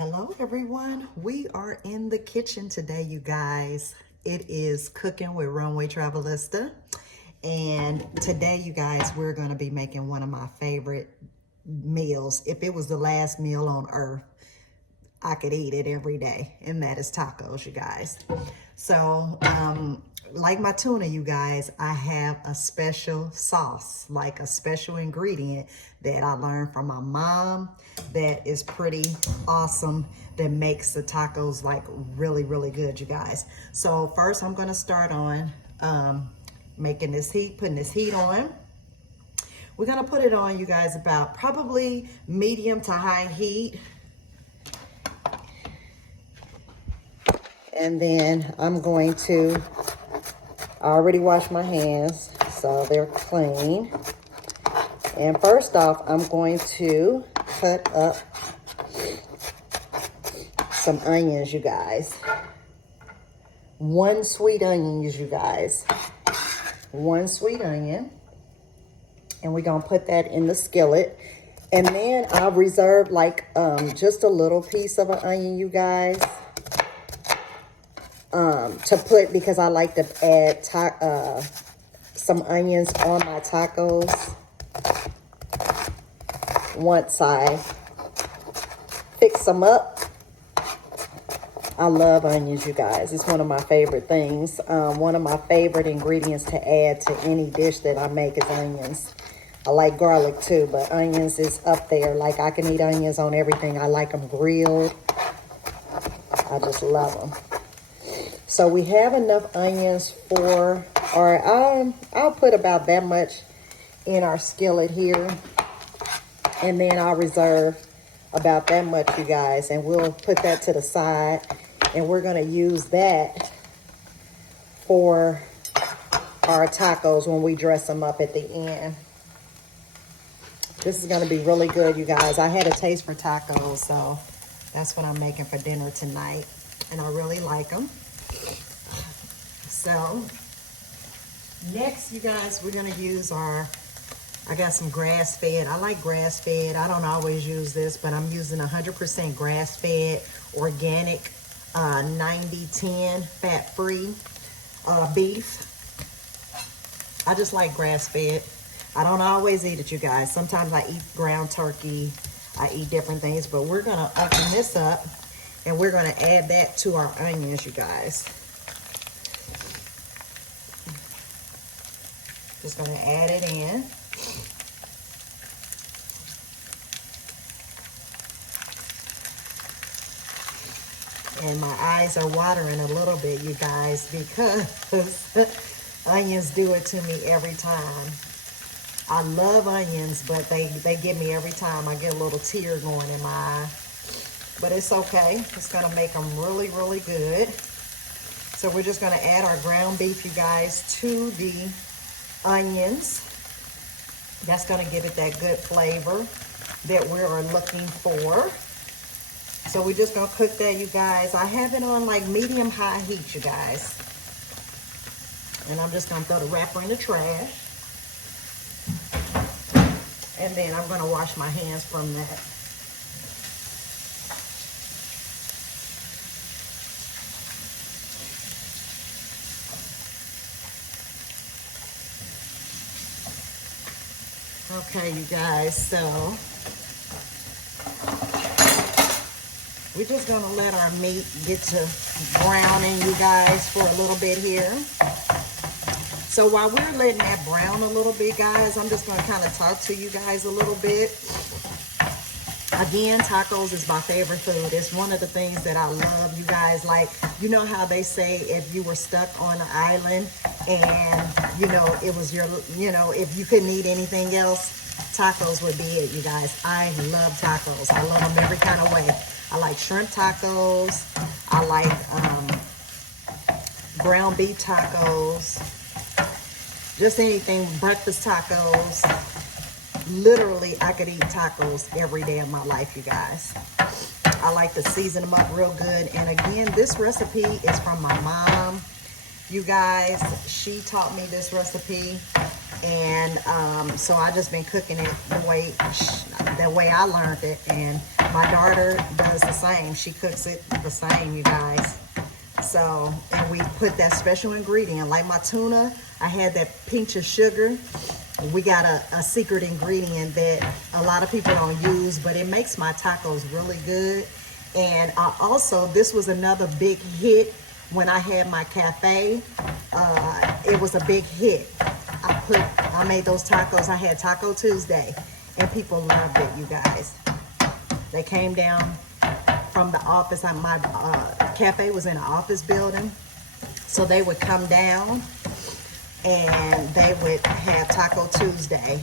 Hello everyone, we are in the kitchen today, you guys. It is Cooking with Runway Travelista, and today, you guys, we're going to be making one of my favorite meals. If it was the last meal on earth, I could eat it every day, and that is tacos, you guys. So, like my tuna, you guys, I have a special sauce, like a special ingredient that I learned from my mom that is pretty awesome, that makes the tacos like really, really good, you guys. So first I'm gonna start on putting this heat on. We're gonna put it on, you guys, about probably medium to high heat. And then I'm going to, I already washed my hands, so they're clean. And first off, I'm going to cut up some onions, you guys. One sweet onion, you guys. One sweet onion. And we're gonna put that in the skillet. And then I'll reserve like just a little piece of an onion, you guys. To put, because I like to add some onions on my tacos once I fix them up. I love onions, you guys. It's one of my favorite things. One of my favorite ingredients to add to any dish that I make is onions. I like garlic too, but onions is up there. Like, I can eat onions on everything. I like them grilled. I just love them. So we have enough onions for, or I'll put about that much in our skillet here. And then I'll reserve about that much, you guys. And we'll put that to the side. And we're going to use that for our tacos when we dress them up at the end. This is going to be really good, you guys. I had a taste for tacos, so that's what I'm making for dinner tonight. And I really like them. So, next, you guys, we're going to use I got some grass-fed. I like grass-fed. I don't always use this, but I'm using 100% grass-fed, organic, 90-10, fat-free beef. I just like grass-fed. I don't always eat it, you guys. Sometimes I eat ground turkey. I eat different things, but we're going to open this up, and we're going to add that to our onions, you guys. Just going to add it in. And my eyes are watering a little bit, you guys, because onions do it to me every time. I love onions, but they get me every time. I get a little tear going in my eye. But it's okay. It's going to make them really, really good. So we're just going to add our ground beef, you guys, to the onions. That's going to give it that good flavor that we are looking for. So we're just going to cook that, you guys. I have it on like medium-high heat, you guys. And I'm just going to throw the wrapper in the trash. And then I'm going to wash my hands from that. Okay, you guys, so we're just going to let our meat get to browning, you guys, for a little bit here. So while we're letting that brown a little bit, guys, I'm just going to kind of talk to you guys a little bit. Again, tacos is my favorite food. It's one of the things that I love, you guys. Like, you know how they say if you were stuck on an island and, you know, it was your, you know, if you couldn't eat anything else, tacos would be it, you guys. I love tacos. I love them every kind of way. I like shrimp tacos. I like ground beef tacos. Just anything, breakfast tacos. Literally, I could eat tacos every day of my life, you guys. I like to season them up real good. And again, this recipe is from my mom. You guys, she taught me this recipe. And so I just been cooking it the way I learned it. And my daughter does is the same. She cooks it the same, you guys. So, and we put that special ingredient. Like my tuna, I had that pinch of sugar. We got a secret ingredient that a lot of people don't use, but it makes my tacos really good. And also, this was another big hit when I had my cafe. It was a big hit. I made those tacos. I had Taco Tuesday, and people loved it, you guys. They came down from the office. My cafe was in an office building, so they would come down and they would have Taco Tuesday,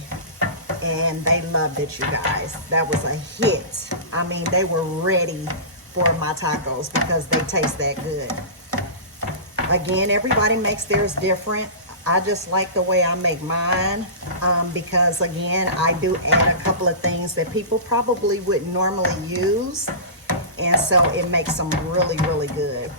and they loved it, you guys. That was a hit. I mean, they were ready for my tacos because they taste that good. Again, everybody makes theirs different. I just like the way I make mine because, again, I do add a couple of things that people probably wouldn't normally use, and so it makes them really, really good.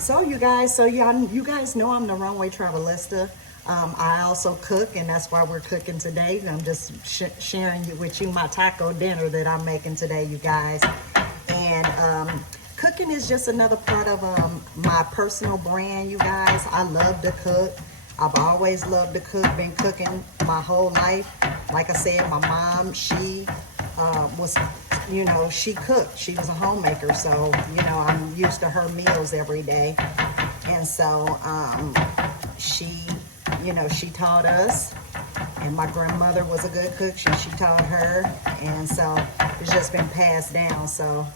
So you guys, you guys know I'm the Runway Travelista. I also cook, and that's why we're cooking today. I'm just sharing with you my taco dinner that I'm making today, you guys. And cooking is just another part of my personal brand, you guys. I love to cook. I've always loved to cook, been cooking my whole life. Like I said, my mom, she was, you know, she cooked. She was a homemaker, so, you know, I'm used to her meals every day. And so she, you know, she taught us, and my grandmother was a good cook. She taught her, and so it's just been passed down. So,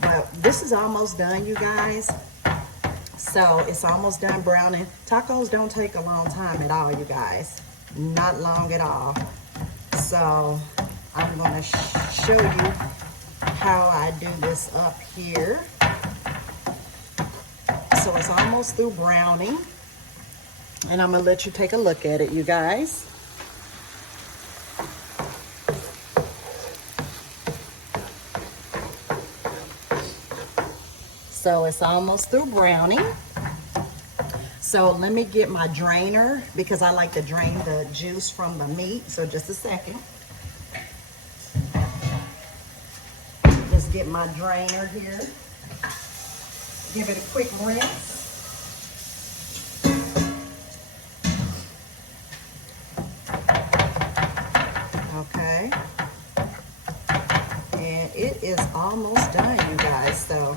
but this is almost done, you guys. So it's almost done browning. Tacos don't take a long time at all, you guys. Not long at all. So I'm going to show you how I do this up here. So it's almost through browning, and I'm going to let you take a look at it, you guys. So it's almost through browning. So let me get my drainer because I like to drain the juice from the meat. So just a second. Just get my drainer here. Give it a quick rinse. Okay. And it is almost done, you guys. So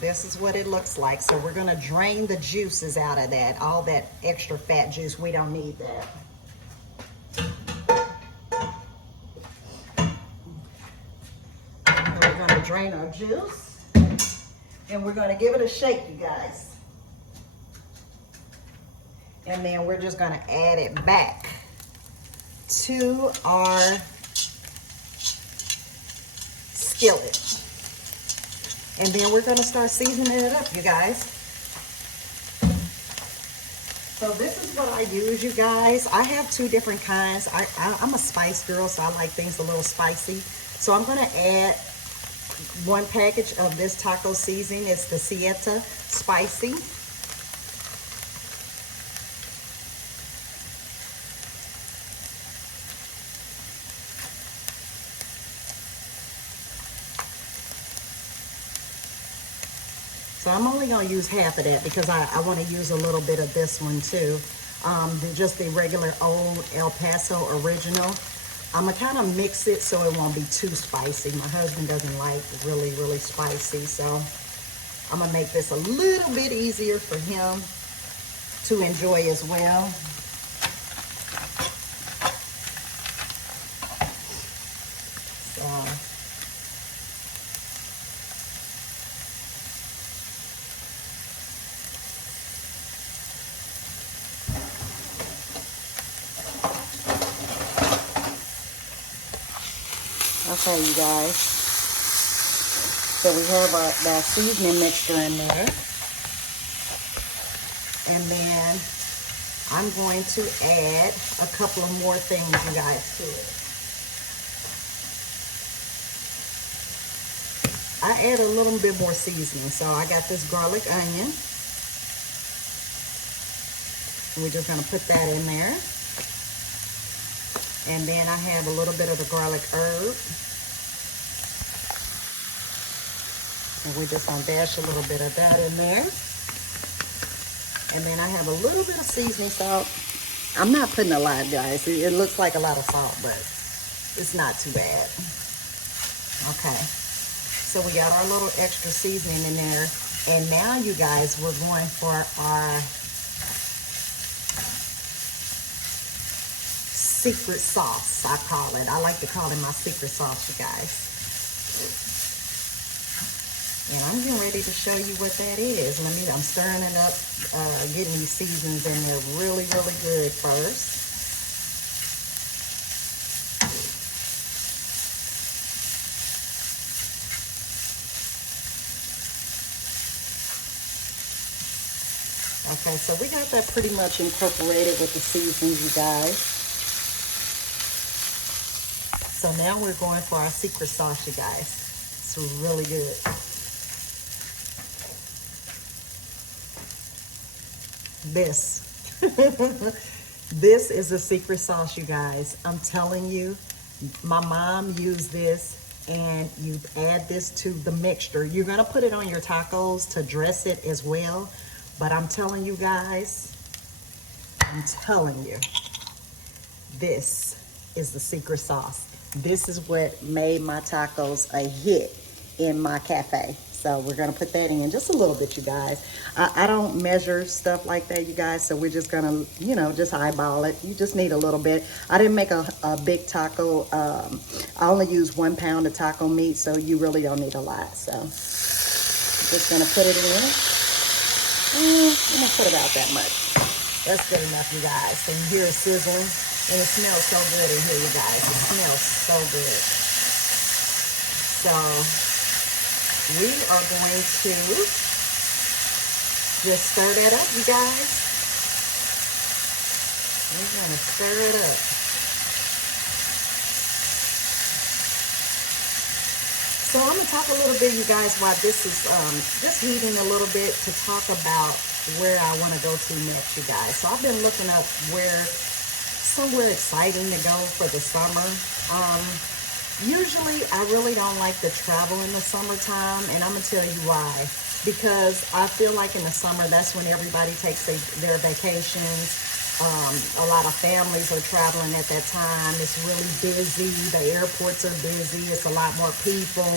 this is what it looks like. So we're gonna drain the juices out of that, all that extra fat juice. We don't need that. And we're gonna drain our juice, and we're gonna give it a shake, you guys. And then we're just gonna add it back to our skillet. And then we're gonna start seasoning it up, you guys. So this is what I use, you guys. I have two different kinds. I'm a spice girl, so I like things a little spicy. So I'm gonna add one package of this taco seasoning. It's the Siete Spicy. So I'm only going to use half of that because I want to use a little bit of this one too. Just the regular old El Paso original. I'm going to kind of mix it so it won't be too spicy. My husband doesn't like really, really spicy. So I'm going to make this a little bit easier for him to enjoy as well. Okay, you guys. So we have that seasoning mixture in there. And then I'm going to add a couple of more things, you guys, to it. I add a little bit more seasoning. So I got this garlic onion. And we're just going to put that in there. And then I have a little bit of the garlic herb. And we're just gonna dash a little bit of that in there. And then I have a little bit of seasoning salt. I'm not putting a lot, guys. It looks like a lot of salt, but it's not too bad. Okay, so we got our little extra seasoning in there. And now, you guys, we're going for our secret sauce, I call it. I like to call it my secret sauce, you guys. And I'm getting ready to show you what that is. I'm stirring it up, getting these seasonings in there really, really good first. Okay, so we got that pretty much incorporated with the seasonings, you guys. So now we're going for our secret sauce, you guys. It's really good. This. This is a secret sauce, you guys. I'm telling you, my mom used this, and you add this to the mixture. You're gonna put it on your tacos to dress it as well. But I'm telling you guys, this is the secret sauce. This is what made my tacos a hit in my cafe. So we're gonna put that in just a little bit, you guys. I don't measure stuff like that, you guys, so we're just gonna, just eyeball it. You just need a little bit. I didn't make a big taco. I only use 1 pound of taco meat, so you really don't need a lot. So just gonna put it in. I'm gonna put about that much. That's good enough, you guys. So you hear it sizzling, and it smells so good in here, you guys. It smells so good. So we are going to just stir that up, you guys. We're gonna stir it up. So I'm gonna talk a little bit, you guys, while this is just heating a little bit, to talk about where I want to go to next, you guys. So I've been looking up somewhere exciting to go for the summer. Usually I really don't like to travel in the summertime, and I'm gonna tell you why. Because I feel like in the summer, that's when everybody takes their vacations. A lot of families are traveling at that time. It's really busy. The airports are busy. It's a lot more people.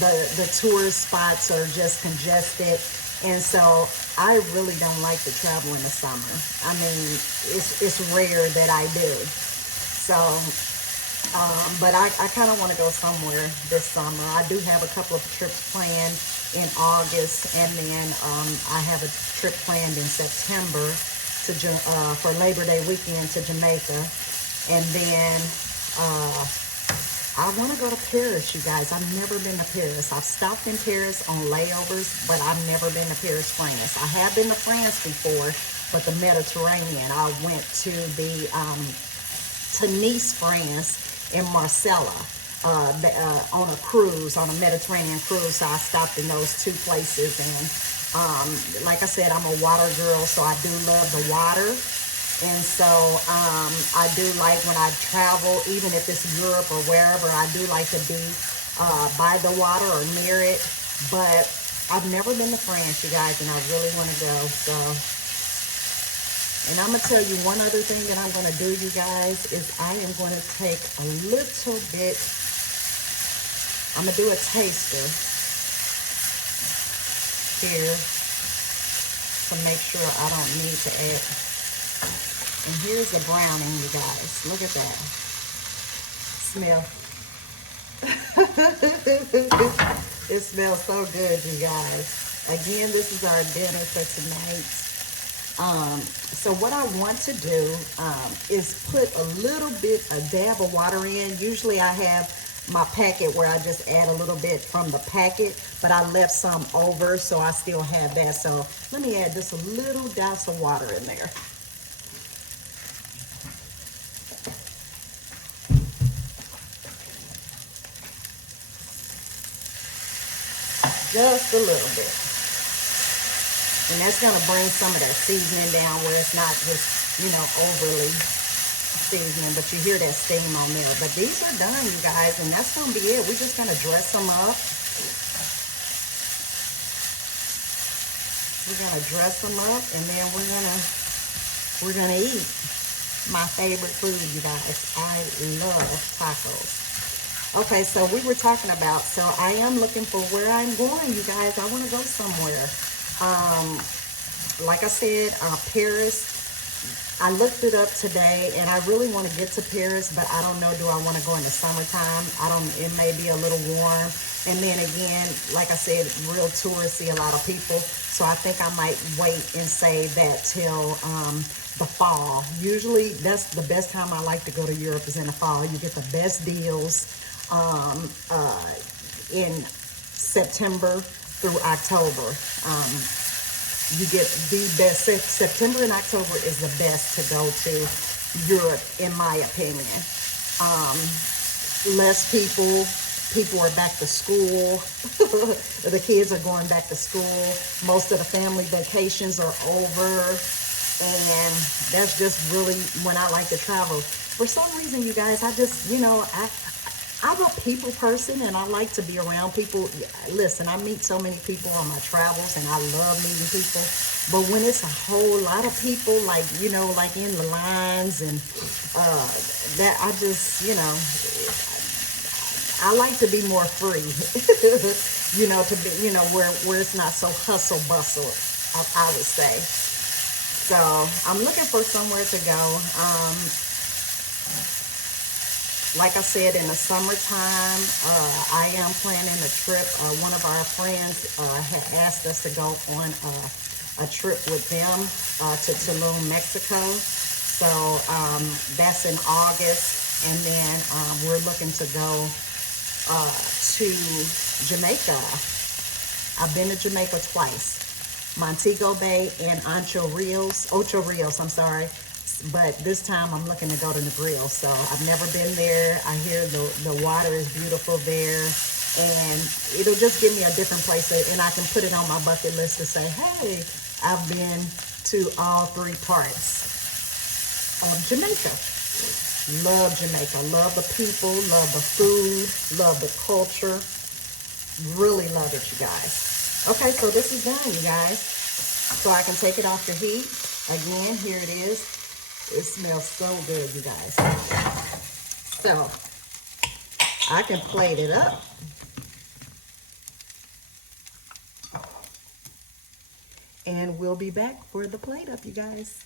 The tourist spots are just congested. And so I really don't like to travel in the summer. I mean, it's rare that I do. So, but I kind of want to go somewhere this summer. I do have a couple of trips planned in August, and then I have a trip planned in September for Labor Day weekend to Jamaica. And then I want to go to Paris, you guys. I've never been to Paris. I've stopped in Paris on layovers, but I've never been to Paris, France. I have been to France before, but the Mediterranean. I went to Nice, France, in Marcella on a cruise, on a Mediterranean cruise. So I stopped in those two places. And like I said, I'm a water girl, so I do love the water. And so I do like when I travel, even if it's Europe or wherever, I do like to be by the water or near it. But I've never been to France, you guys, and I really want to go. So, and I'm going to tell you one other thing that I'm going to do, you guys, is I am going to take a little bit, I'm going to do a taster here to make sure I don't need to add. And here's the browning, you guys. Look at that. Smell. It smells so good, you guys. Again, this is our dinner for tonight. So what I want to do is put a dab of water in. Usually I have my packet where I just add a little bit from the packet, but I left some over, so I still have that. So let me add just a little douse of water in there. Just a little bit. And that's going to bring some of that seasoning down where it's not just, overly seasoning, but you hear that steam on there. But these are done, you guys, and that's gonna be it. We're just gonna dress them up. We're gonna dress them up, and then we're gonna eat. My favorite food, you guys. I love tacos. Okay, so we were talking about, so I am looking for where I'm going, you guys. I want to go somewhere. Like I said, Paris. I looked it up today, and I really want to get to Paris, but I don't know, do I want to go in the summertime? It may be a little warm. And then again, like I said, real touristy, a lot of people. So I think I might wait and save that till the fall. Usually, that's the best time I like to go to Europe is in the fall. You get the best deals in September through October. You get the best. September and October is the best to go to Europe, in my opinion. Less people are back to school. The kids are going back to school. Most of the family vacations are over. And that's just really when I like to travel. For some reason, you guys, I just, I'm a people person, and I like to be around people. Listen, I meet so many people on my travels, and I love meeting people. But when it's a whole lot of people, like, like in the lines, and that I just, I like to be more free, to be, where it's not so hustle bustle, I would say. So I'm looking for somewhere to go. Like I said, in the summertime, I am planning a trip. One of our friends had asked us to go on a trip with them to Tulum, Mexico. So that's in August. And then we're looking to go to Jamaica. I've been to Jamaica twice. Montego Bay and Ocho Rios, I'm sorry. But this time I'm looking to go to Negril. So I've never been there. I hear the water is beautiful there. And it'll just give me a different place. And I can put it on my bucket list to say, hey, I've been to all three parts of Jamaica. Love Jamaica. Love the people. Love the food. Love the culture. Really love it, you guys. Okay, so this is done, you guys. So I can take it off the heat. Again, here it is. It smells so good, you guys. So I can plate it up. And we'll be back for the plate up, you guys.